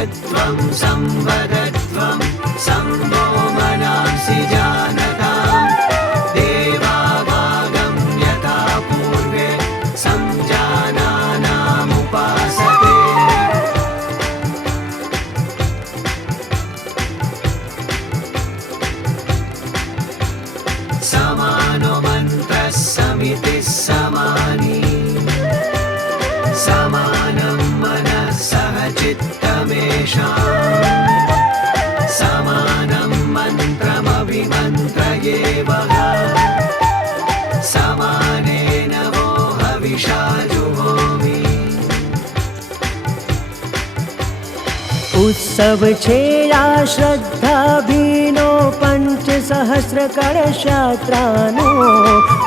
त्वं संवदत्वं सम्भो मनांसि जानताम् देवाभागं यथा पूर्वे संजानानामुपासते समानो मन्त्रः समितिः समानी समानं मनः सह चित्तमेषाम् समानं मन्त्रमभिमन्त्रयेवः समानेन वो हविषा जुहोमि। उत्सव छेया श्रद्धा भीनो 5,000 कलशात्रानो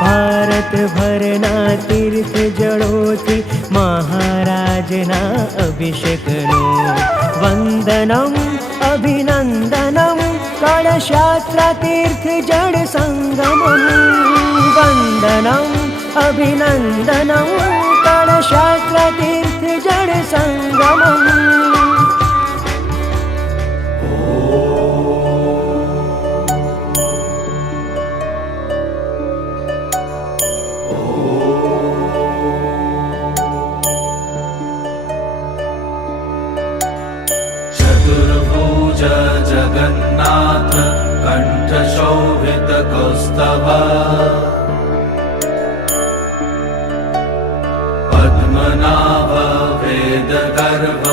भारत भरना तीर्थ जड़ोथी महाराजना अभिषेकनो वंदनम अभिनंदनम कलशात्रा तीर्थ जड़ संगमम वंदनम अभिनंदनम कलशात्रा तीर्थ जड़ संगमम। चतुर्भुज जगन्नाथ कंठशोभित कौस्तभ पद्मनाभ वेदगर्भ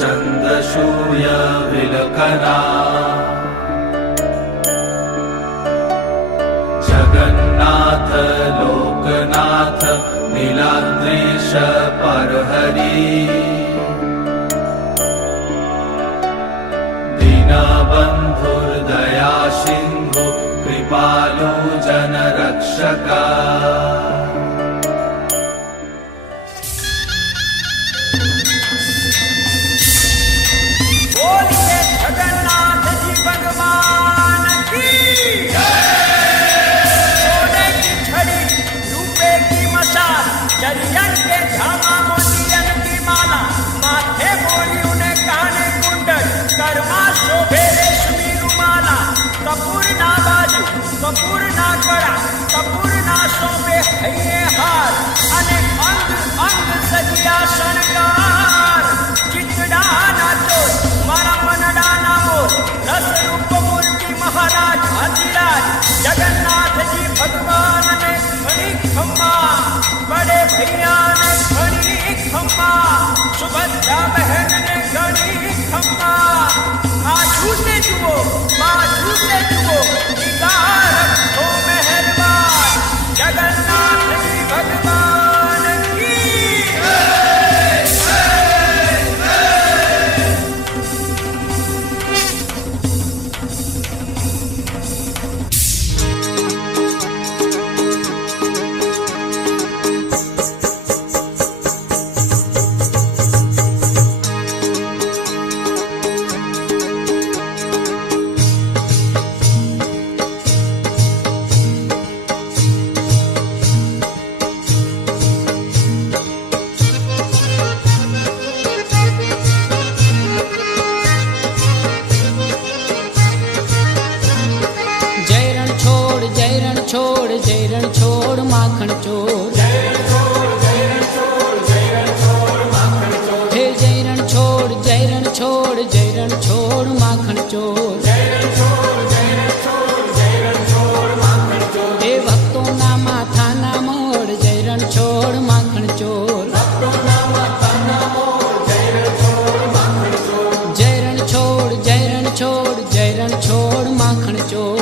चन्द्रशूय विलकना जगन्नाथ लोकनाथ नीलाद्रीश परहरि दीनबन्धुर्दया सिन्धु कृपालु जनरक्षका। बोलिए जगन्नाथ जी भगवान की सोने की छड़ी रूपे की मशाल चरियन के झामा मोतियन की माला माथे मोरी उन्हें काने कुंडल कर्मा शोभे रेशमी रुमाला कपूर ना बाजू कपूर ना कड़ा कपूर ना शोभे हइये हार अने अंग अंग सजिया शणगार चितड़ा ना चोर मारा मनडा ना मोर रस रूप मूर्ति महाराज अधिराज जगन्नाथ जी भगवान ने घड़ी खम्मा बड़े भैया ने घड़ी खम्मा सुभद्रा बहन ने घड़ी खम्मा बाजू से जुओ निगाह रखो मेहरबान जगन्नाथ जी भगवान की। छोड़ माखन चोर हे जयरण छोड़ जयरण छोड़ जयरण छोड़ माखन चोर हे भक्तों ना माथा ना मोड़ जयरण छोड़ माखन चोर जयरण छोड़ जयरण छोड़ जयरण छोड़ माखन चोर